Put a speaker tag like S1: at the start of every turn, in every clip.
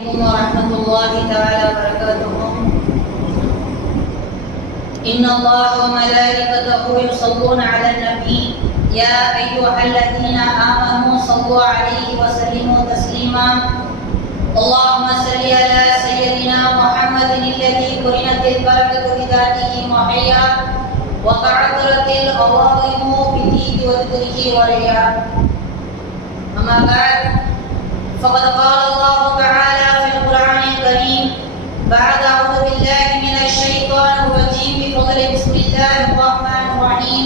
S1: ورحمة الله تعالى وبركاته. إن الله وملائكته يصلون على النبي. يا أيها الذين آمنوا صلوا عليه وسلموا تسليما. اللهم صل على سيدنا محمد الذي قرنت البركة بذاته محيا وتعذرت الأواظم بديه وذكره وريا أما بعد فقد قال الله تعالى في القرآن الكريم بعد أعوذ بالله من الشيطان الرجيم بفضل بسم الله الرحمن الرحيم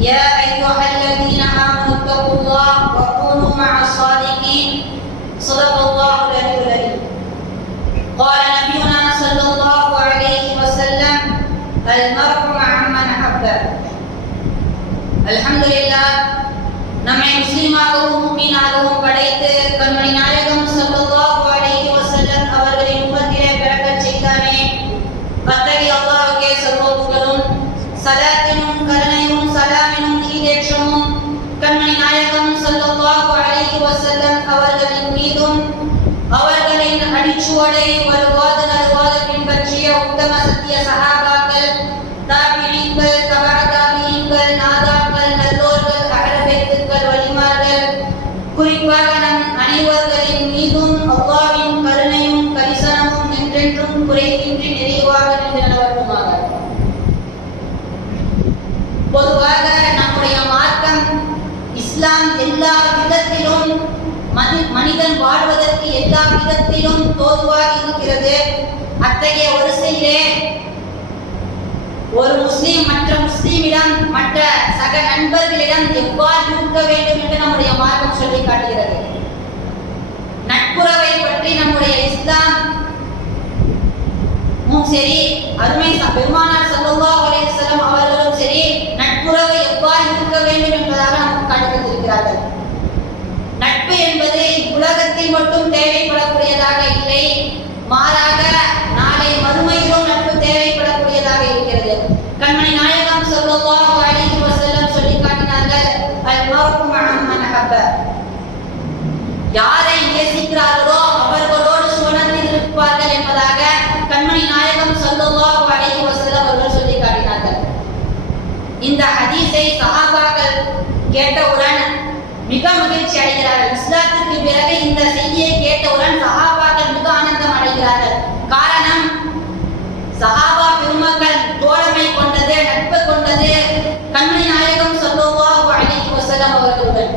S1: يا أيها الذين آمنوا اتقوا الله وكونوا مع الصادقين صدق الله العلي العليم قال نبينا صلى الله عليه وسلم المرء مع من أحبه الحمد لله நம்மை முஸ்லிமாகவும் மூமினாகவும் படைத்து குறிப்பாக அனைவர்களின் மீதும் அவ்வாவின் கருணையும் கரிசனமும் என்றென்றும் குறைவின்றி நிறைவாக நின்று நிலவட்டுமாக பொதுவாக நம்முடைய மார்க்கம் இஸ்லாம் எல்லா விதத்திலும் மனிதன் வாழ்வதற்கு எல்லா விதத்திலும் தோதுவாக இருக்கிறது. அத்தகைய வரிசையிலே ஒரு முஸ்லீம் மற்ற முஸ்லிமிடம் மற்ற சக நண்பர்களிடம் எவ்வாறு இருக்க வேண்டும் என்று நம்முடைய மார்க்கம் சொல்லி காட்டுகிறது. நட்புறவை பற்றி நம்முடைய இஸ்லாம் சரி அருமை பெருமானார் ஸல்லல்லாஹு அலைஹி அவர்களும் சரி நட்புறவு எவ்வாறு இருக்க வேண்டும் என்பதாக நமக்கு காட்டுகிறார்கள் நட்பு என்பது உலகத்தில் மட்டும் தேவைப்படக்கூடியதாக இல்லை மாறாக நாளை மறுமையிலும் நட்பு தேவைப்படக்கூடியதாக இருக்கிறது கண்மணி நாயகம் ஸல்லல்லாஹு அலைஹி வஸல்லம் சொல்லி காட்டினார்கள் அல் மர்ஹு மஅ மன் அஹப்ப யாரை நேசிக்கிறார்களோ அவர்களோடு சுவனத்தில் இருப்பார்கள் என்பதாக கண்மணி நாயகம் ஸல்லல்லாஹு அலைஹி வஸல்லம் அவர்கள் சொல்லி காட்டினார்கள். இந்த ஹதீஸை சஹாபாக்கள் கேட்டவுடன் மிக மகிழ்ச்சி அடைகிறார்கள். இஸ்லாத்திற்கு பிறகு இந்த செய்தியை கேட்டவுடன் சஹாபாக்கள் மிக ஆனந்தம் அடைகிறார்கள். காரணம் சஹாபா பெருமக்கள் தோழமை கொண்டது நட்பு கொண்டது கண்மணி நாயகம் ஸல்லல்லாஹு அலைஹி வசலம் அவர்களுடன்.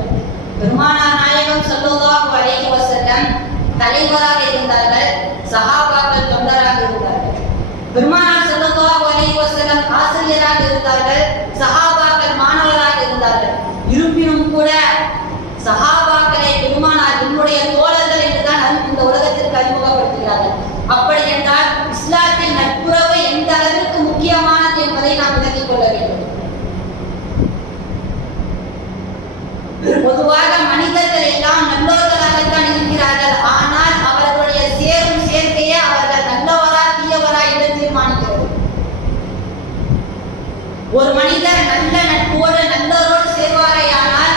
S1: பெருமான நாயகம் ஸல்லல்லாஹு அலைஹி வஸல்லம் தலைவராக இருந்தார்கள். சஹாபாக்கள் தொண்டராக இருந்தார்கள். பெருமானார் ஸல்லல்லாஹு அலைஹி ஆசிரியராக இருந்தார்கள். சஹாபாக்கள் மாணவராக இருந்தார்கள். இருப்பினும் கூட சஹாபாக்களை பெருமானார் என்னுடைய தோழர்கள் என்றுதான் இந்த உலகத்திற்கு அறிமுகப்படுத்துகிறார்கள். அப்படி என்றால் இஸ்லாத்தில் நட்புறவு எந்த அளவிற்கு முக்கியமானது என்பதை நாம் விளங்கிக் கொள்ள வேண்டும். பொதுவாக மனிதர்கள் எல்லாம் நல்லவர்களாகத்தான் இருக்கிறார்கள் ஆனால் அவர்களுடைய சேரும் சேர்க்கையே அவர்கள் நல்லவரா தீயவரா என்று தீர்மானிக்கிறது ஒரு மனிதர் நல்ல நட்போடு நல்லவரோடு சேர்வாரையானால்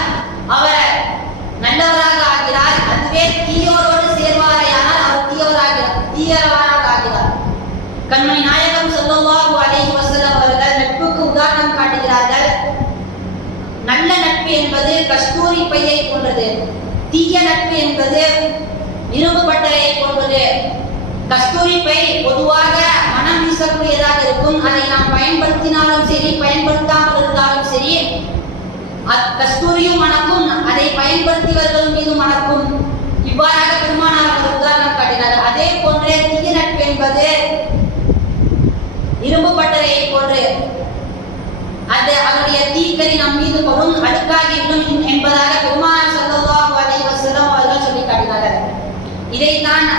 S1: அவர் நல்லவராக ஆகிறார். அதுவே தீயோரோடு சேர்வாரையானால் அவர் தீயவராக தீயவராக ஆகிறார் கண்மணி நாயகம் ஸல்லல்லாஹு அலைஹி வஸல்லம் அவர்கள் நட்புக்கு உதாரணம் காட்டுகிறார்கள். நல்ல நட்பு என்பது கஸ்தூரி பையை போன்றது. தீய நட்பு என்பது இரும்பு பட்டறையை போன்றது. கஸ்தூரி பை பொதுவாக மனம் வீசக்கூடியதாக இருக்கும். அதை நாம் பயன்படுத்தினாலும் சரி பயன்படுத்தாமல் இருந்தாலும் சரி கஸ்தூரியும் மணக்கும் அதை பயன்படுத்தியவர்கள் மீது மணக்கும். இவ்வாறாக பெருமானார் அவர் உதாரணம் காட்டினார். அதே போன்றே தீய நட்பு என்பது இரும்பு பட்டறையை போன்று. அது அவருடைய தீக்கரி நம் மீது படும் அடுக்காகி விடும் என்பதாக பெருமானார் சொல்லவா அலைஹி வஸல்லம் அவர்கள் சொல்லி காட்டினார்கள். இதைத்தான்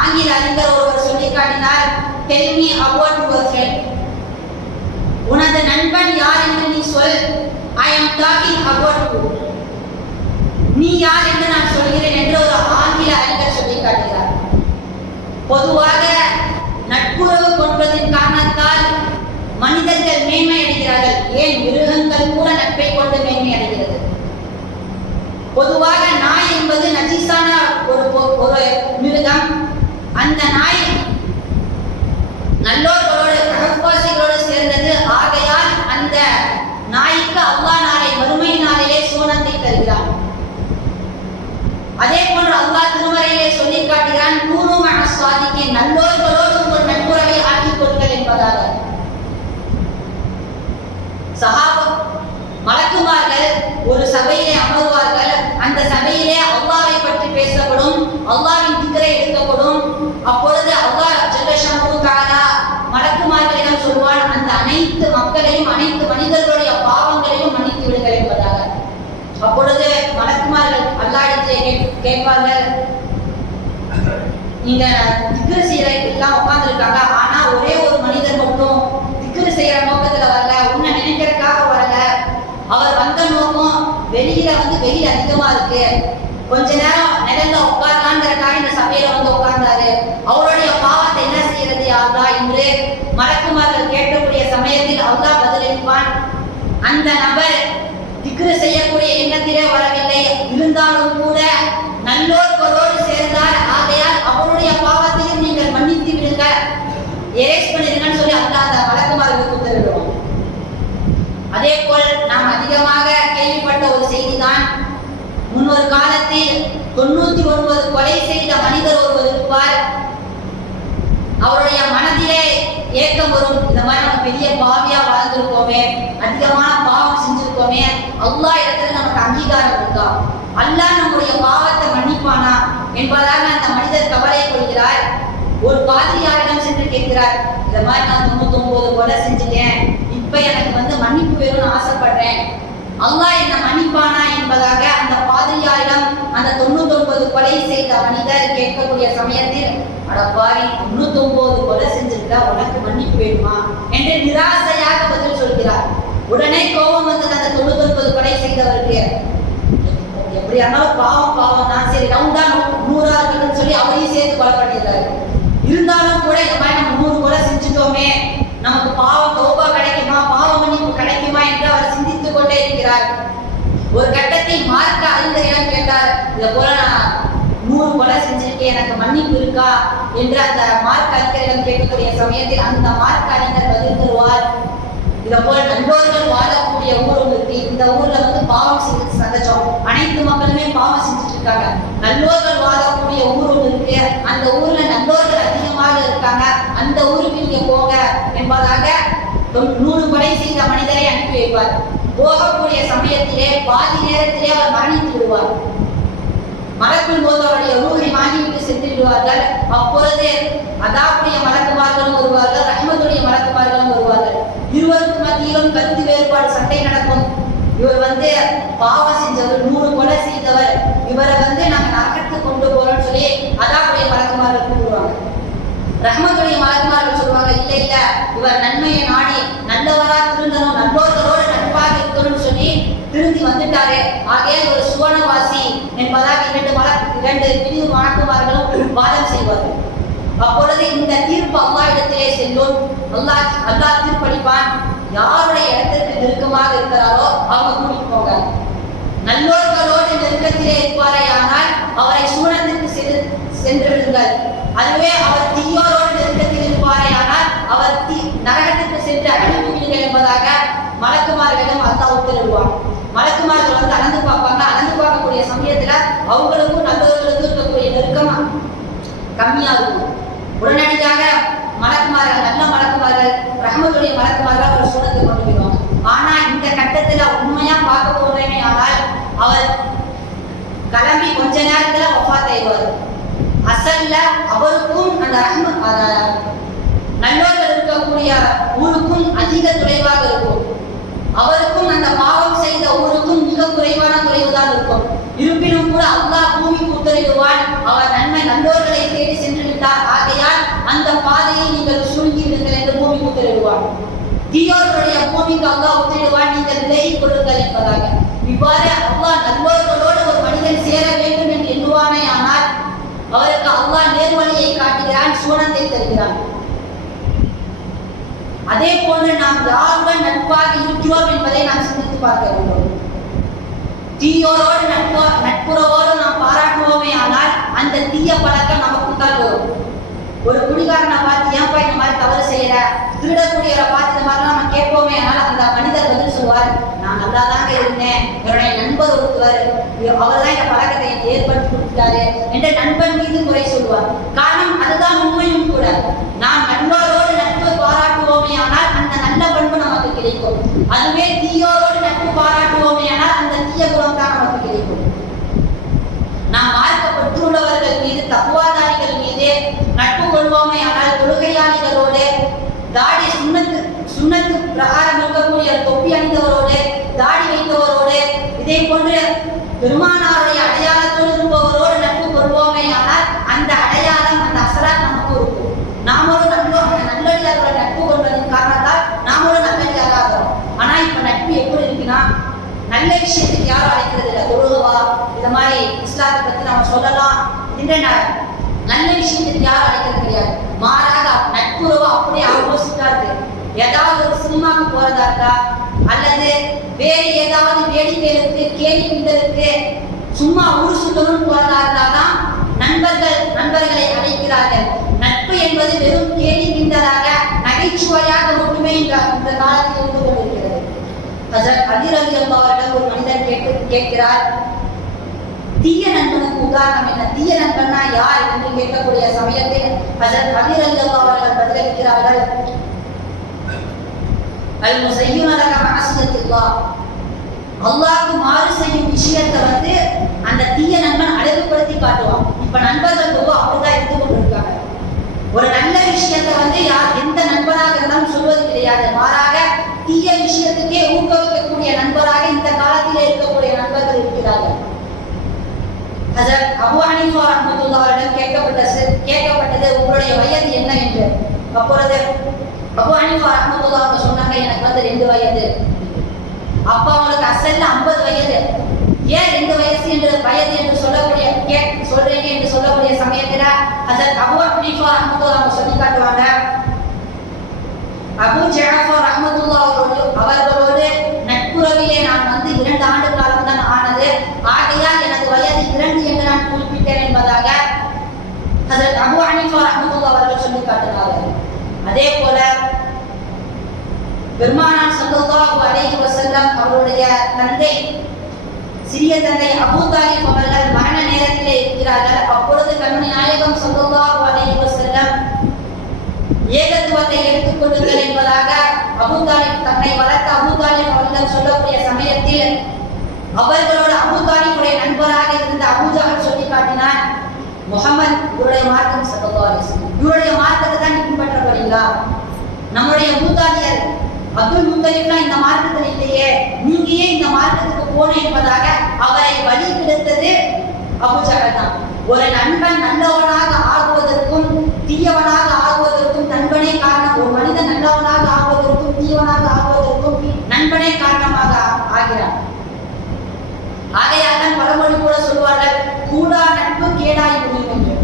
S1: ஆங்கில அறிஞர் ஒரு tell me about your friend உனது நண்பன் யார் என்று நீ சொல். I am talking about you நீ யார் என்று நான் சொல்கிறேன் என்று ஒரு ஆங்கில அறிஞர் சொல்லி காட்டுகிறார். பொதுவாக நட்புறவு கொள்வதன் காரணத்தால் மனிதர்கள் மேன்மை அடைகிறார்கள் ஏன்? மிருகங்கள் கூட நட்பை கொண்டு மேன்மை அடைகிறது பொதுவாக நாய் என்பது நஜீசான ஒரு நல்லோர்களோடு சேர்ந்தது. ஆகையால் அந்த நாய்க்கு அல்லா நாளை வறுமை சோனத்தை தருகிறான். அதே போன்று அல்லாஹ் திருமறையிலே சொல்லி காட்டுகிறான் கூறும சுவாதிக்கு நல்லோர்களோடு உங்கள் நட்புறவை ஆக்கிக் கொள்கள் என்பதாக. சஹாப மலக்குமார்கள் ஒரு சபையிலே அமர்வார்கள். அந்த சபையிலே அல்லாவை பற்றி பேசப்படும் அல்லாவின் திக்கரை எடுக்கப்படும் அப்போது கேட்பாங்க. நீங்க திக்ரு செய்யற உட்கார்ந்துருக்காங்க. ஆனா ஒரே ஒரு மனிதர் மட்டும் திக்ரு செய்யற நோக்கத்துல வரல. உன்னை நினைக்கிறதுக்காக வரல. அவர் வந்த நோக்கம் வெளியில வந்து வெயில் அதிகமா இருக்கு. கொஞ்ச நேரம் நிழல்ல உட்காரலான்றதுக்காக இந்த சபையில வந்து உட்கார்ந்தாரு. அவருடைய பாவத்தை என்ன செய்யறது யாருதா என்று மலக்குமார்கள் கேட்கக்கூடிய சமயத்தில் அவர்தான் பதிலளிப்பான். அந்த நபர் திக்ரு செய்யக்கூடிய எண்ணத்திலே வரவில்லை இருந்தாலும் கூட நல்லோர்களோடு சேர்ந்தார் ஆகையால் அவருடைய பாவத்தையும் நீங்கள் மன்னித்து விடுங்க எரேஸ் பண்ணிடுங்கன்னு சொல்லி அல்லாஹ் அந்த வழக்குமார்களுக்கு உத்தரவிடுவோம் அதே போல் நாம் அதிகமாக கேள்விப்பட்ட ஒரு செய்திதான் முன்னொரு காலத்தில் தொண்ணூத்தி ஒன்பது கொலை செய்த மனிதர் ஒருவர் இருப்பார் அவருடைய மனதிலே ஏக்கம் வரும் இந்த மாதிரி நம்ம பெரிய பாவியா வாழ்ந்திருக்கோமே அதிகமான பாவம் அல்லா இடத்துல நமக்கு அங்கீகாரம் இருக்கா? அல்லாஹ் நம்முடைய பாவத்தை மன்னிப்பானா? என்பதாக அந்த மனிதர் கவலை கொள்கிறார். ஒரு பாதிரியாரிடம் சென்று கேட்கிறார் இந்த மாதிரி நான் தொண்ணூத்தி ஒன்பது கொலை செஞ்சுட்டேன். இப்ப எனக்கு வந்து மன்னிப்பு வேணும்னு ஆசைப்படுறேன். அல்லாஹ் என்ன மன்னிப்பானா என்பதாக அந்த பாதிரியாரிடம் அந்த தொண்ணூத்தி ஒன்பது கொலை செய்த மனிதர் கேட்கக்கூடிய சமயத்தில் அடப்பாரி தொண்ணூத்தி ஒன்பது கொலை செஞ்சிருக்க உனக்கு மன்னிப்பு வேணுமா? என்று நிராசையாக பதில் சொல்கிறார். உடனே கோபம் வந்தது அந்த தொண்ணூத்தி படை கொலை செய்தவருக்கு எப்படி இருந்தாலும் பாவம் பாவம் தான். சரி ரவுண்டா நூறா இருக்கணும்னு சொல்லி அவரையும் சேர்த்து கொலை பண்ணிடுறாரு. இருந்தாலும் கூட இந்த மாதிரி நம்ம நூறு கொலை செஞ்சுட்டோமே நமக்கு பாவம் தோப்பா கிடைக்குமா பாவம் மன்னிப்பு கிடைக்குமா என்று அவர் சிந்தித்துக் கொண்டே இருக்கிறார். ஒரு கட்டத்தில் மார்க்க அறிஞரிடம் கேட்டார் இந்த போல நான் நூறு கொலை செஞ்சிருக்கேன் எனக்கு மன்னிப்பு இருக்கா? என்று அந்த மார்க் அறிஞரிடம் கேட்கக்கூடிய சமயத்தில் அந்த மார்க் அறிஞர் பதில் தருவார். இதை போல நண்பர்கள் வாழக்கூடிய ஊர் ஒன்று இருக்கு இந்த ஊர்ல வந்து பாவம் செஞ்சு சந்தோஷம் அனைத்து மக்களுமே பாவம் செஞ்சுட்டு இருக்காங்க. நல்லோர்கள் வாழக்கூடிய ஊர் ஒன்று இருக்கு அந்த ஊர்ல நல்லோர்கள் அதிகமாக இருக்காங்க. அந்த ஊருக்கு நீங்க போங்க என்பதாக நூறு கொலை செய்த மனிதரை அனுப்பி வைப்பார். போகக்கூடிய சமயத்திலே பாதி நேரத்திலே அவர் மரணித்து விடுவார். மலக்குள் போது அவருடைய ரூஹை வாங்கிவிட்டு சென்று விடுவார்கள். அப்பொழுது அதாவுடைய மலக்குமார்களும் வருவார்கள் ரஹ்மத்துடைய மலக்குமார்களும் வருவார்கள் இருவருக்கு மத்தியிலும் கருத்து வேறுபாடு சண்டை நடக்கும். இவர் வந்து பாவம் செஞ்சவர் நூறு கொலை செய்தவர். இவரை வந்து நாங்க நரகத்துக்கு கொண்டு போறோம்னு சொல்லி அதாவுடைய மலக்குமார்கள் கூறுவாங்க. ரஹ்மத்துடைய மலக்குமார்கள் சொல்லுவாங்க இல்ல இல்ல இவர் நன்மையை நாடி நல்லவரா திருந்தணும் நல்லோர்களோடு நட்பாக இருக்கணும்னு சொல்லி திருந்தி வந்துட்டாரு. ஆகையால் ஒரு சுவனவாசி என்பதாக இரண்டு மல இரண்டு பிரிவு வணக்குமார்களும் வாதம் செய்வார்கள். அப்பொழுது இந்த தீர்ப்பு அல்லா இடத்திலே செல்லும். அல்லாஹ் அல்லாஹ் தீர்ப்பளிப்பான். யாருடைய இடத்திற்கு நெருக்கமாக இருக்கிறாரோ அவங்க கூட்டிட்டு போங்க. நல்லோர்களோடு நெருக்கத்திலே இருப்பாரே ஆனால் அவரை சூனத்திற்கு சென்று சென்று விடுங்கள் அதுவே அவர் தீயோரோடு நெருக்கத்தில் இருப்பாரே ஆனால் அவர் தீ நரகத்திற்கு சென்று அழிவுவீர்கள் என்பதாக மலக்குமார்களிடம் அத்தா உத்தரவிடுவார் மலக்குமார்கள் வந்து அளந்து பார்ப்பாங்க. அளந்து பார்க்கக்கூடிய சமயத்துல அவங்களுக்கும் நல்லவர்களுக்கும் இருக்கக்கூடிய நெருக்கம்? கம்மியா இருக்கும் உடனடியாக மலக்குமார்கள் ரஹமத்துடைய மலக்குமார்கள் அவர் சூழத்தை கொண்டு போயிடுவாங்க ஆனா இந்த கட்டத்துல உண்மையா பார்க்க போறேனே ஆனால் அவர் கிளம்பி கொஞ்ச நேரத்துல ஒஃபாத் ஆயிடுவார். அசல்ல அவருக்கும் அந்த ரஹ்ம நல்லோர்கள் இருக்கக்கூடிய ஊருக்கும் அதிக குறைவாக இருக்கும். அவருக்கும் அந்த பாவம் செய்த ஊருக்கும் மிக குறைவான தொலைவு தான் இருக்கும். இருப்பினும் கூட அல்லாஹ் பூமி உத்தரவிடுவான் அவர் நன்மை நல்லோர்களை தேடி சென்று விட்டார். ஆகையால் அந்த பாதையை நீங்கள் சுருங்கி விடுங்கள் என்று பூமி உத்தரவிடுவான் தீயோர்களுடைய பூமிக்கு அல்லாஹ் உத்தரவிடுவான் நீங்கள் விலகி கொள்ளுங்கள் என்பதாக. இவ்வாறு அல்லாஹ் நண்பர்களோடு ஒரு மனிதன் சேர வேண்டும் என்று எண்ணுவானே ஆனால் அவருக்கு அல்லாஹ் நேர்வழியை காட்டுகிறான் சூனத்தை தருகிறான். அதே போன்று நாம் யாருடன் நட்பாக இருக்கிறோம் என்பதை நாம் சிந்தித்து பார்க்க வேண்டும். தீயோரோடு நட்பு நட்புறவோடு நாம் பாராட்டுவோமே ஆனால் அந்த தீய பழக்கம் நமக்கு தான் வரும். ஒரு குடிகாரனை பார்த்து ஏன்பா இந்த மாதிரி தவறு செய்யற? திருடக்கூடியவரை பார்த்து இந்த மாதிரி நம்ம கேட்போமே. ஆனால் அந்த மனிதர் பதில் சொல்வார் நான் நல்லா தாங்க இருந்தேன். என்னுடைய நண்பர் ஒருத்தவர் அவர் தான் இந்த பழக்கத்தை ஏற்படுத்தி கொடுத்துட்டாரு. என்ற நண்பன் மீது குறை சொல்வார் காரணம் அதுதான் உண்மையும் கூட. நாம் நண்பரோடு நட்பு பாராட்டுவோமே ஆனால் அந்த நல்ல பண்பு நமக்கு கிடைக்கும். அதுவே தீயோரோடு நட்பு பாராட்டுவோமே ஆனால் அந்த தீய குணம் தான் நமக்கு கிடைக்கும். நாம் மார்க்கப்பட்டுள்ளவர்கள் மீது தப்புவாதாரிகள் மீது பிரகாரம் இருக்கக்கூடிய தொப்பி அணிந்தவரோடு தாடி வைத்தவரோடு இதே போன்று பெருமானாருடைய அடையாளத்தோடு இருப்பவரோடு நட்பு கொள்வோமே ஆனால் அந்த அடையாளம் அந்த அசரா நமக்கு இருக்கும். நாமளும் நல்லோ நல்லடியாரோட நட்பு கொள்வதன் காரணத்தால் நாமளும் நல்லடியாராக ஆகிறோம் ஆனா இப்ப நட்பு எப்படி இருக்குன்னா நல்ல விஷயத்துக்கு யாரும் அழைக்கிறது இல்லை. ஒழுகவா இந்த மாதிரி இஸ்லாத்தை பத்தி நம்ம சொல்லலாம். இந்த நல்ல விஷயத்துக்கு யாரும் அழைக்கிறது கிடையாது. மாறாக நட்புறவு அப்படியே ஆப்போசிட்டா இருக்கு ஏதாவது ஒரு சினிமாவுக்கு போறதா இருக்கா அல்லது வேறு ஏதாவது வேடிக்கைகளுக்கு கேலி கிண்டலுக்கு சும்மா ஊர் சுத்தணும்னு போறதா இருந்தாதான் நண்பர்கள் நண்பர்களை அழைக்கிறார்கள். நட்பு என்பது வெறும் கேலி கிண்டலாக நகைச்சுவையாக மட்டுமே இந்த இந்த காலத்தில் இருந்து கொண்டிருக்கிறது. ஹஜரத் அலி ஒரு மனிதன் கேட்டு கேட்கிறார் தீய நண்பனுக்கு உதாரணம் என்ன? தீய நண்பன்னா யார் என்று கேட்கக்கூடிய சமயத்தில் அதன் அலி அவர்கள் பதிலளிக்கிறார்கள். அல் முசையுனலக மஅசியத்தில்லாஹ் அல்லாஹ்க்கு மாறு செய்யும் விஷயத்தை வந்து அந்த தீய நண்பன் அழகுபடுத்தி காட்டுவான். இப்ப நண்பர்கள் ரொம்ப அப்படிதான் இருந்து கொண்டிருக்காங்க. ஒரு நல்ல விஷயத்தை வந்து யார் எந்த நண்பனாக இருந்தாலும் சொல்வது கிடையாது. மாறாக தீய விஷயத்துக்கே ஊக்கம் நண்பராக இந்த காலத்திலே இருக்கக்கூடிய நண்பர்கள் இருக்கிறார்கள் ஹசரத் அபு ஹனீஃபா ரஹமத்துல்லா அவரிடம் கேட்கப்பட்ட கேட்கப்பட்டது உங்களுடைய வயது என்ன என்று. அப்பொழுது அபு ஹனீஃபா ரஹமத்துல்லா அவங்க சொன்னாங்க எனக்கு வந்து ரெண்டு வயது. அப்பா அவங்களுக்கு அசல்ல ஐம்பது வயது. ஏன் ரெண்டு வயசு என்று வயது என்று சொல்லக்கூடிய கே சொல்றீங்க என்று சொல்லக்கூடிய சமயத்துல ஹசரத் அபு ஹனீஃபா ரஹமத்துல்லா அவங்க சொல்லி காட்டுவாங்க. அபு ஜஹாஃபா ரஹமத்துல்லா அவர்கள் அவர்கள் நட்புறவிலே நான் வந்து இரண்டு ஆண்டு காலம் தான் ஆனது ஆகையால் எனது வயது இரண்டு என்று நான் குறிப்பிட்டேன் என்பதாக ஹஜரத் அபு ஹனீஃபா ரஹ்மத்துல்லாஹ் அவர்கள் சொல்லி காட்டினார்கள் அதே போல பெருமானார் ஸல்லல்லாஹு அலைஹி வஸல்லம் அவருடைய தந்தை சிறிய தந்தை அபூ தாலிப் அவர்கள் மரண நேரத்திலே இருக்கிறார்கள். அப்பொழுது கண்மணி நாயகம் ஸல்லல்லாஹு அலைஹி வஸல்லம் ஏகத்துவத்தை எடுத்துக்கொள்ளுங்கள் என்பதாக அபூ தாலிப் தன்னை வளர்த்த அபூ தாலிப் அவர்கள் சொல்லக்கூடிய சமயத்தில் அவர்களோட அபூ தாலிபுடைய நண்பராக இருந்த அபூஜால் சொல்லி காட்டினார் முகமது இவருடைய மார்க்கம் ஸல்லல்லாஹு இவருடைய மார்க்கத்தை தான் பின்பற்ற போறீங்களா நம்முடைய மூதாதையர் அப்துல் முத்தலிப்லாம் இந்த மார்க்கத்தில் இல்லையே. நீங்க ஏன் இந்த மார்க்கத்துக்கு போன என்பதாக அவரை வழி கிடைத்தது அபுஜகல் தான். ஒரு நண்பன் நல்லவனாக ஆகுவதற்கும் தீயவனாக ஆகுவதற்கும் நண்பனே காரணம் ஒரு மனிதன் நல்லவனாக ஆகுவதற்கும் தீயவனாக ஆகுவதற்கும் நண்பனே காரணமாக ஆகிறார் ஆகையாக ஆகையால் தான் பழமொழி கூட சொல்வார்கள் கூடா நட்பு கேடாய் முடியும் என்று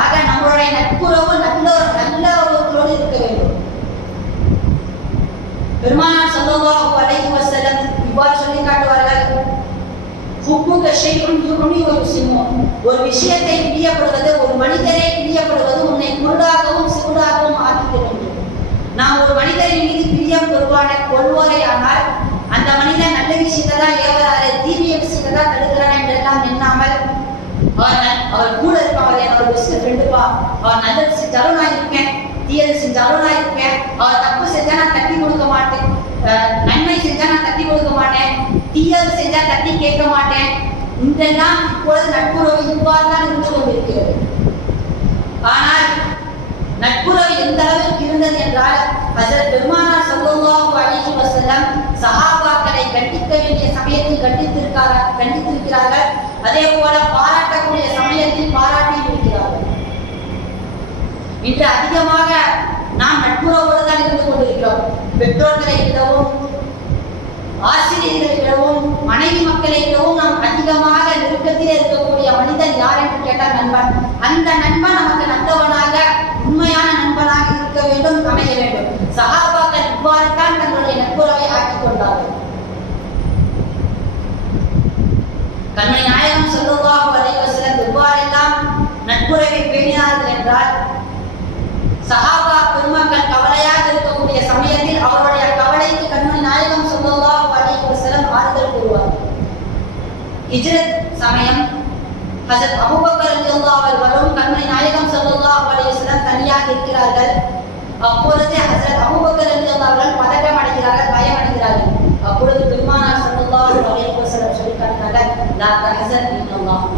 S1: ஆக நம்மளுடைய நட்புறவு நல்ல நல்லவர்களோடு இருக்க வேண்டும் பெருமானார் ஸல்லல்லாஹு அலைஹி வஸல்லம் இவ்வாறு சொல்லி காட்டுவார்கள். ஹுப்புக ஷைஉன் யுஹ்னி வ யுஸிமு ஒரு விஷயத்தை பிரியப்படுவது ஒரு மனிதரை பிரியப்படுவது உன்னை குருடாகவும் சிறுடாகவும் ஆக்கிவிடும் நாம் ஒரு மனிதரின் மீது பிரியம் கொள்வான கொள்வோரே ஆனால் அந்த மனிதன் நல்ல விஷயத்தை தான் ஏவராறு தீவிய விஷயத்தை தான் தடுக்கிறான் என்றெல்லாம் எண்ணாமல் அவர் அவர் கூட இருப்பாங்க என்னோட பெஸ்ட் ஃப்ரெண்டுப்பா அவர் நல்ல செஞ்சாலும் நான் இருக்கேன் தீயது செஞ்சாலும் நான் இருப்பேன் அவர் தப்பு செஞ்சா நான் தட்டி கொடுக்க மாட்டேன். நன்மை செஞ்சா நான் தட்டி கொடுக்க மாட்டேன். தீயது செஞ்சா தட்டி கேட்க மாட்டேன். இதெல்லாம் இப்பொழுது நட்புறவு இவ்வாறு தான் இருந்து கொண்டிருக்கிறது. ஆனால் நட்புறவு எந்த அளவுக்கு இருந்தது என்றால் அதில் பெருமானார் ஸல்லல்லாஹு அழிச்சு வசலம் சகாபாக்களை கண்டிக்க வேண்டிய சமயத்தில் கண்டித்திருக்கிறார்கள் கண்டித்திருக்கிறார்கள். அதே போல பாராட்டக்கூடிய சமயத்தில் பாராட்டி இருக்கிறார்கள் இன்று அதிகமாக நாம் நட்புறவோடு தான் இருந்து கொண்டிருக்கிறோம். பெற்றோர்களை விடவும் ஆசிரியர்களை விடவும் மனைவி மக்களை விடவும் நாம் அதிகமாக நெருக்கத்தில் இருக்கக்கூடிய மனிதன் யார் என்று கேட்டால் நண்பன். அந்த நண்பன் நமக்கு நல்லவனாக உண்மையான நண்பனாக இருக்க வேண்டும் அமைய வேண்டும். சகாபாக்கள் இவ்வாறுதான் தங்களுடைய நட்புறவை ஆக்கிக் கொண்டார்கள். கண்மை நாயகம் சொல்லுவாக அலைஹி வஸல்லம் எவ்வாறெல்லாம் நட்புறவை பேணினார்கள் என்றால் சஹாபா பெருமக்கள் கவலையாக இருக்கக்கூடிய சமயத்தில் அவருடைய கவலைக்கு கண்மணி நாயகம் ஸல்லல்லாஹு அலைஹி வஸல்லம் ஆறுதல் கூறுவார்கள் ஹிஜ்ரத் சமயம் ஹசத் அபூபக்கர் ரலியல்லாஹு அவர்களும் கண்மணி நாயகம் ஸல்லல்லாஹு அலைஹி வஸல்லம் தனியாக இருக்கிறார்கள். அப்பொழுது ஹசரத் அபூபக்கர் ரலியல்லாஹு அவர்கள் பதட்டம் அடைகிறார்கள் பயம் அடைகிறார்கள். அப்பொழுது பெருமானார் ஸல்லல்லாஹு அலைஹி வஸல்லம் சொல்லி காட்டினார்கள் லா தஹசன் இன்னல்லாஹு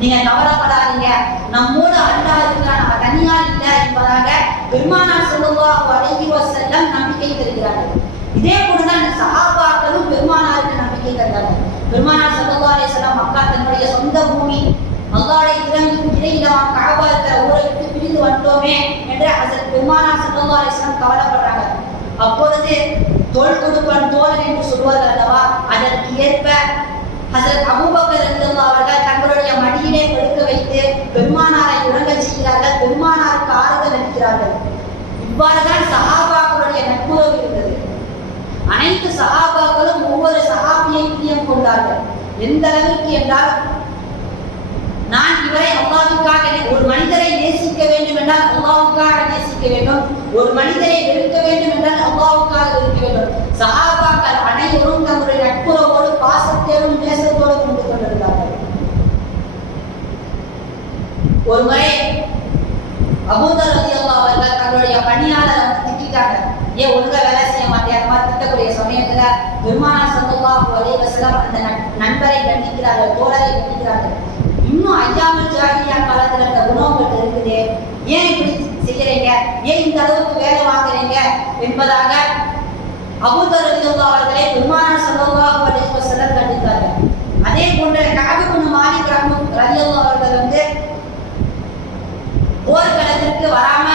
S1: நீங்க கவலைப்படாதீங்க. நம்மோடு அல்லாஹ் இருக்கிறார் நம்ம தனியா இல்லை என்பதாக பெருமானார் ஸல்லல்லாஹு அலைஹி வஸல்லம் நம்பிக்கை தருகிறார்கள். இதே போலதான் சகாபாக்களும் பெருமானாருக்கு நம்பிக்கை தந்தார்கள். பெருமானார் சல்லல்லாஹு அலைஹி மக்கா தன்னுடைய சொந்த பூமி அல்லாஹ்வுடைய இறங்கும் இறையிடம் கஅபா இருக்கிற ஊரை விட்டு பிரிந்து வந்துட்டோமே என்று ஹசரத் பெருமானார் சல்லல்லாஹு அலைஹி கவலைப்படுறாங்க. அப்பொழுது தோல் கொடுப்பன் தோழன் என்று சொல்வார்கள் அல்லவா? அதற்கு ஏற்ப ஹசரத் அபூபக்கர் இருந்தாலும் அவர்கள் தங்களுடைய மடியிலே படுக்க வைத்து பெருமானாரை உறங்கச் செய்கிறார்கள். பெருமானாருக்கு ஆறுதல் அளிக்கிறார்கள். இவ்வாறுதான் சஹாபாக்களுடைய நட்புறவு இருந்தது. அனைத்து சஹாபாக்களும் ஒவ்வொரு சஹாபியை பிரியம் கொண்டார்கள். எந்த அளவிற்கு என்றால் நான் இவரை அல்லாவுக்காக ஒரு மனிதரை நேசிக்க வேண்டும் என்றால் அல்லாவுக்காக நேசிக்க வேண்டும். ஒரு மனிதரை வெறுக்க வேண்டும் என்றால் அல்லாவுக்காக இருக்க வேண்டும். சஹாபாக்கள் அனைவரும் தங்களுடைய நட்புறவோடு பாசத்தோடும் நேசத்தோடு கொண்டு கொண்டிருந்தார்கள். ஒரு முறை அபூதர் ரலியல்லாஹு அவர்கள் தங்களுடைய பணியாளரை திட்டாங்க ஏன் ஒழுங்கா வேலை செய்ய மாட்டேன் அந்த மாதிரி திட்டக்கூடிய சமயத்துல பெருமான சந்தோபா அலைஹி அந்த நண்பரை கண்டிக்கிறார்கள் தோழரை கண்டிக்கிறார்கள். இன்னும் ஐயாமல் ஜாகிரியா காலத்துல இந்த குணங்கள் இருக்குது ஏன் இப்படி செய்யறீங்க? ஏன் இந்த அளவுக்கு வேலை வாங்குறீங்க? என்பதாக அபூதர் ரலியல்லாஹு அவர்களை பெருமானார் ஸல்லல்லாஹு அலைஹி வஸல்லம் கண்டித்தார்கள். அதே போன்ற கஅபு பின் மாலிக் ரஹ்மத் ரலியல்லாஹு அவர்கள் வந்து போர்க்களத்திற்கு வராம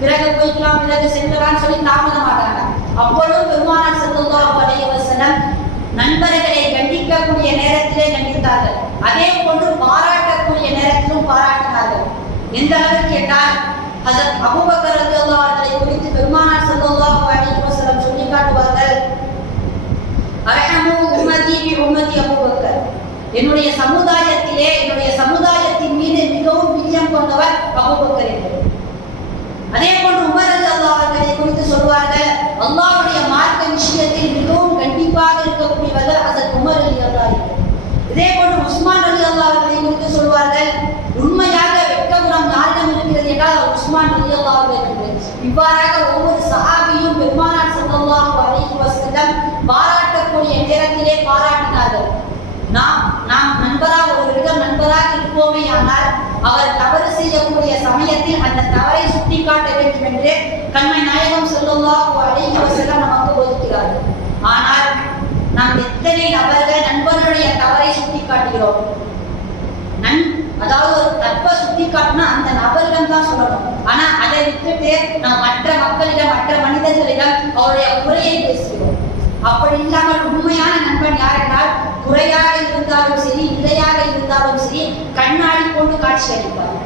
S1: பிறகு போய்க்கலாம் பிறகு சென்றலாம் சொல்லி தாமதமாகிறாங்க அப்பொழுதும் பெருமானார் ஸல்லல்லாஹு அலைஹி வஸல்லம் நண்பர்களை கண்டிக்கக்கூடிய நேரத்திலே கண்டித்தார்கள். அதே போன்று பாராட்டக்கூடிய நேரத்திலும் பாராட்டினார்கள். எந்த அளவுக்கு கேட்டால் அதன் அபூபக்கர் அவர்களை குறித்து பெருமானார் ஸல்லல்லாஹு அலைஹி வஸல்லம் சொல்லி காட்டுவார்கள். அரஹமு உமதி உமதி அபுபக்கர். என்னுடைய சமுதாயத்திலே என்னுடைய சமுதாயத்தின் மீது மிகவும் பிரியம் கொண்டவர் அபுபக்கர் அதே போன்று உமர் ரலியல்லாஹு அவர்களை குறித்து சொல்வார்கள் அல்லாவுடைய மார்க்க விஷயத்தில் மிகவும் கண்டிப்பாக இருக்கக்கூடியவர்கள் ஹசரத் உமர் ரலியல்லாஹு அன்ஹு. இதே போன்று உஸ்மான் ரலியல்லாஹு அவர்களை குறித்து சொல்வார்கள் உண்மையாக வெட்ககுணம் யாரிடம் இருக்கிறது என்றால் அவர் உஸ்மான் ரலியல்லாஹு அன்ஹு என்று. இவ்வாறாக ஒவ்வொரு சஹாபியும் பெருமானார் சல்லாஹ் அலிஹி வசல்லம் பாராட்டக்கூடிய நேரத்திலே பாராட்டினார்கள். நாம் நாம் நண்பராக ஒருவரிடம் நண்பராக இருப்போமே ஆனால் அவர் தவறு செய்யக்கூடிய சமயத்தில் அந்த தவறை சுட்டிக்காட்ட வேண்டும் என்று கண்மை நாயகம் ஸல்லல்லாஹு அலைஹி வசல்லம் நமக்கு போதிக்கிறார்கள் ஆனால் நாம் எத்தனை நபர்கள் நண்பர்களுடைய தவறை சுட்டிக்காட்டுகிறோம்? காட்டுகிறோம் தப்பை காட்டினா அந்த நபரிடம் தான் சொல்லணும். ஆனா அதை விட்டுட்டு நாம் மற்ற மக்களிடம் மற்ற மனிதர்களிடம் அவருடைய குறையை பேசுகிறோம். அப்படி இல்லாமல் உண்மையான நண்பன் யார் என்றால் குறையாக இருந்தாலும் சரி இல்லையாக இருந்தாலும் சரி கண்ணாடி கொண்டு காட்சி அளிப்பார்.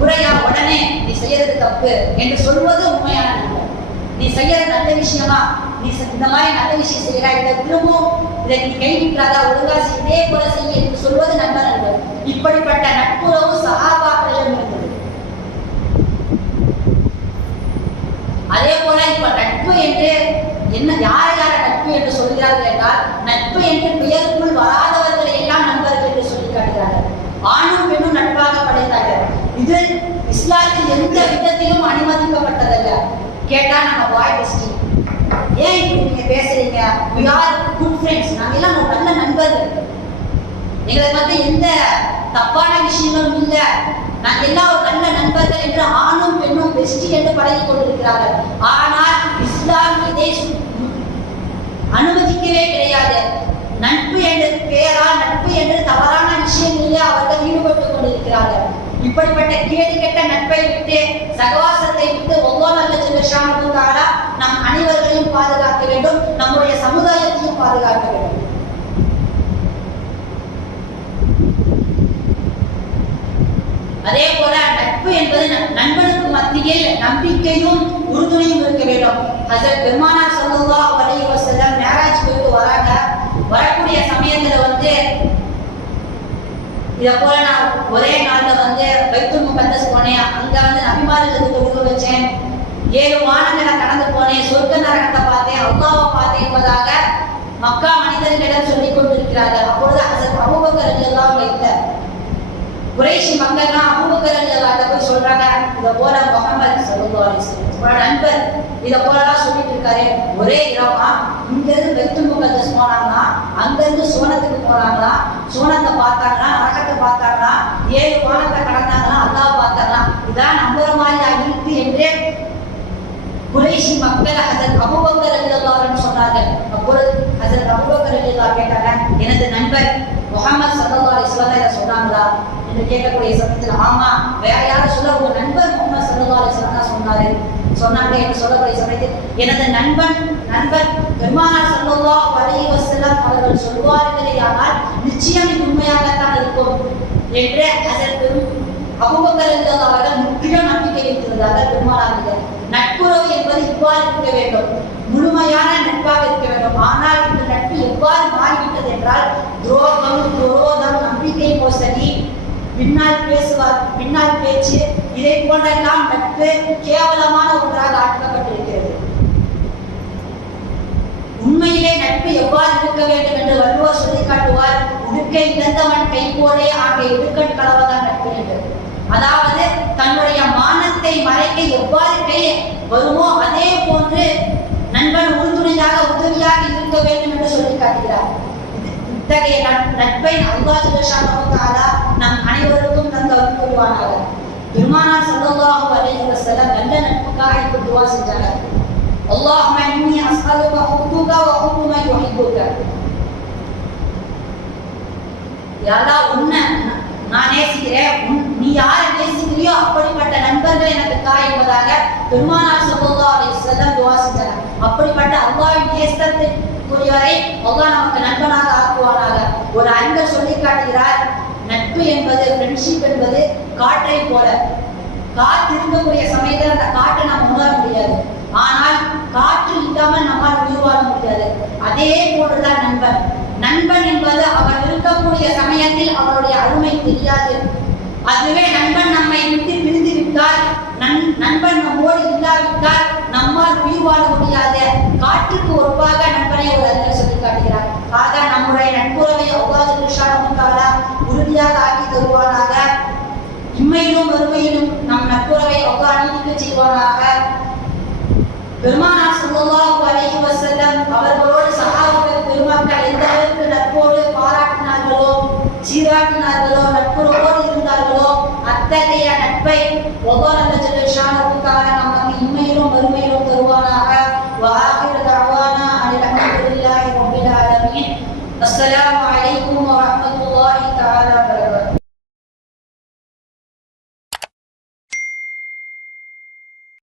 S1: குறையா உடனே நீ செய்யறது தப்பு என்று சொல்வது உண்மையான நண்பன். நீ செய்யறது நல்ல விஷயமா? நீ இந்த மாதிரி நல்ல விஷயம் செய்கிறாய் இதை திரும்பவும் இதை நீ கைவிட்டாதா ஒழுங்கா இதே போல செய்ய என்று சொல்வது நல்ல நண்பர் இப்படிப்பட்ட நட்புறவு சகாபாக்களிடம் இருந்தது அதே போல இப்ப நட்பு என்று என்ன யார் யார நட்பு என்று சொல்கிறார்கள் என்றால் நட்பு என்று பெயருக்குள் வராதவர்களை எல்லாம் நண்பர்கள் என்று சொல்லி காட்டுகிறார்கள். ஆணும் பெண்ணும் நட்பாக படைத்தார்கள். இது இஸ்லாத்தில் எந்த விதத்திலும் அனுமதிக்கப்பட்டதல்ல. கேட்டா நம்ம வாய் பெஸ்டி ஏன் இப்படி நீங்க பேசுறீங்க? We ஆர் குட் ஃப்ரெண்ட்ஸ் நாங்க எல்லாம் ஒரு நல்ல நண்பர்கள். எங்களை வந்து எந்த தப்பான விஷயங்களும் இல்லை. நாங்க எல்லாம் ஒரு நல்ல நண்பர்கள் என்று ஆணும் பெண்ணும் பெஸ்டி என்று பழகி கொண்டிருக்கிறார்கள். ஆனால் இஸ்லாம் இதை அனுமதிக்கவே கிடையாது. நட்பு என்ற பெயரால் நட்பு என்று தவறான விஷயங்களிலே அவர்கள் ஈடுபட்டுக் கொண்டிருக்கிறார்கள். இப்படிப்பட்ட கேடு கெட்ட நட்பை விட்டு சகவாசத்தை விட்டு ஒவ்வொரு நல்ல சிவஷாமுக்காக நம் அனைவர்களையும் பாதுகாக்க வேண்டும் நம்முடைய சமுதாயத்தையும் பாதுகாக்க வேண்டும். அதே போல நட்பு என்பது நண்பனுக்கு மத்தியில் நம்பிக்கையும் உறுதுணையும் இருக்க வேண்டும். ஹஜரத் பெருமானார் சொல்லுவா அலைஹி செல்ல மேராஜ் போயிட்டு வராங்க. வரக்கூடிய சமயத்துல வந்து இதை போல நான் ஒரே நாள்ல வந்து பைத்துல் முகத்தஸ் போனேன். அங்க வந்து நபிமார்களுக்கு தொழுக வச்சேன். ஏழு வானங்களை கடந்து போனேன். சொர்க்க நரகத்தை பார்த்தேன். அல்லாவை பார்த்தேன் என்பதாக மக்கா மனிதர்களிடம் சொல்லிக் கொண்டிருக்கிறார்கள். அப்பொழுது அந்த அபூபக்கர் ரலியல்லாஹு வைத்த குறைஷி மக்கள்லாம் அபூபக்கர் போய் சொல்றாங்க இதை போல முகமது ஸல்லல்லாஹு நண்பர் இதை போலலாம் சொல்லிட்டு இருக்காரு. ஒரே இரவா இங்கிருந்து வெத்து பெத்துல் முகத்தஸ் அங்கிருந்து சோனத்துக்கு போனாங்களா சோனத்தை பார்த்தாங்களா? நரகத்தை பார்த்தாங்களா? ஏழு கோணத்தை கடந்தாங்களா? அல்லாஹ் பார்த்தாங்களா? இதான் நம்புற மாதிரி இருக்கு என்றே குறைஷி மக்கள் ஹசரத் அபுபக்கர் ரலியல்லாஹு சொன்னார்கள். அப்பொழுது ஹசரத் அபுபக்கர் அல்லா கேட்டாங்க எனது நண்பர் முகமது சல்லா அலைஹி சொன்னாங்களா என்று கேட்கக்கூடிய சமயத்தில் ஆமா வேற யாரும் சொல்ல உங்க நண்பர் முகமது ஸல்லல்லாஹு அலைஹி வஸல்லம் சொன்னாரு. சொன்னாங்க என்று சொல்லக்கூடிய சமயத்தில் எனது நண்பன் நண்பர் பெருமானார் ஸல்லல்லாஹு பழைய வசலம் அவர்கள் சொல்வார்களே ஆனால் நிச்சயம் இது உண்மையாகத்தான் இருக்கும். என்று அதற்கு பெரும் அபூபக்கர் அவர்கள் முற்றிலும் நம்பிக்கை வைத்திருந்தார்கள் பெருமானார் நட்புறவு என்பது இவ்வாறு இருக்க வேண்டும். முழுமையான நட்பாக இருக்க வேண்டும். ஆனால் இந்த நட்பு எவ்வாறு மாறிவிட்டது என்றால் துரோகம் துரோதம் நம்பிக்கை மோசடி பின்னால் பேசுவார் பின்னால் பேச்சு இதை போன்றெல்லாம் நட்பு கேவலமான ஒன்றாக ஆக்கப்பட்டிருக்கிறது. உண்மையிலே நட்பு எவ்வாறு இருக்க வேண்டும் என்று வள்ளுவர் சொல்லி காட்டுவார் உடுக்கை இழந்தவன் கை போலே ஆகிய இடுக்கண் கலவதான் நட்பு என்று. அதாவது தன்னுடைய மானத்தை மறைக்க எவ்வாறு கை வருமோ அதே போன்று நண்பன் உறுதுணையாக உதவியாக இருக்க வேண்டும் என்று சொல்லி காட்டுகிறார் இத்தகைய நட்- நட்பை அல்லாஹ் ஜல்லஷானஹு தஆலா நம் அனைவருக்கும் தந்து அருள் புரிவானாக பெருமானார் ஸல்லல்லாஹு அலைஹி வஸல்லம் நல்ல நட்புக்காக இப்படி துஆ செஞ்சாங்க اللهم اني اسالك حبك وحب من يحبك யாரா உன்னை நான் நேசிக்கிறேன் உன்- நீ யாரை நேசிக்கிறியோ அப்படிப்பட்ட நண்பர்கள் எனக்கு தா என்பதாக பெருமானார் ஸல்லல்லாஹு அலைஹி வஸல்லம் துஆ செஞ்சாங்க அப்படிப்பட்ட அல்லாஹ்வின் கூறியவரை நமக்கு நண்பனாக ஆக்குவானாக. ஒரு அன்பர் சொல்லி காட்டுகிறார் நட்பு என்பது ஃப்ரெண்ட்ஷிப் என்பது காற்றை போல. காற்று இருக்கக்கூடிய சமயத்தில் அந்த காற்றை நாம் உணர முடியாது. ஆனால் காற்று இல்லாமல் நம்மால் உயிர் வாழ முடியாது. அதே போன்றுதான் நண்பன். நண்பன் என்பது அவன் இருக்கக்கூடிய சமயத்தில் அவனுடைய அருமை தெரியாது. அதுவே நண்பன் நம்மை விட்டு பிரிந்து விட்டால் நண்பன் நம்மோடு இல்லாவிட்டால் நம்மால் உயிர் வாழ நீடிக்க செய்வானாக பெருமானார் ஸல்லல்லாஹு அலைஹி வஸல்லம் அவர்களோடு சஹாபாக்கள் பெருமக்கள் எந்த அளவுக்கு நட்போடு பாராட்டினார்களோ சீராட்டினார்களோ நட்புறவோடு இருந்தார்களோ அத்தகைய நட்பை ஒவ்வொரு ஜல்லஷானுக்காக நமக்கு இம்மையிலும் வறுமையிலும் தருவானாக وآخر دعوانا أن الحمد لله رب العالمين السلام عليكم ورحمة الله تعالى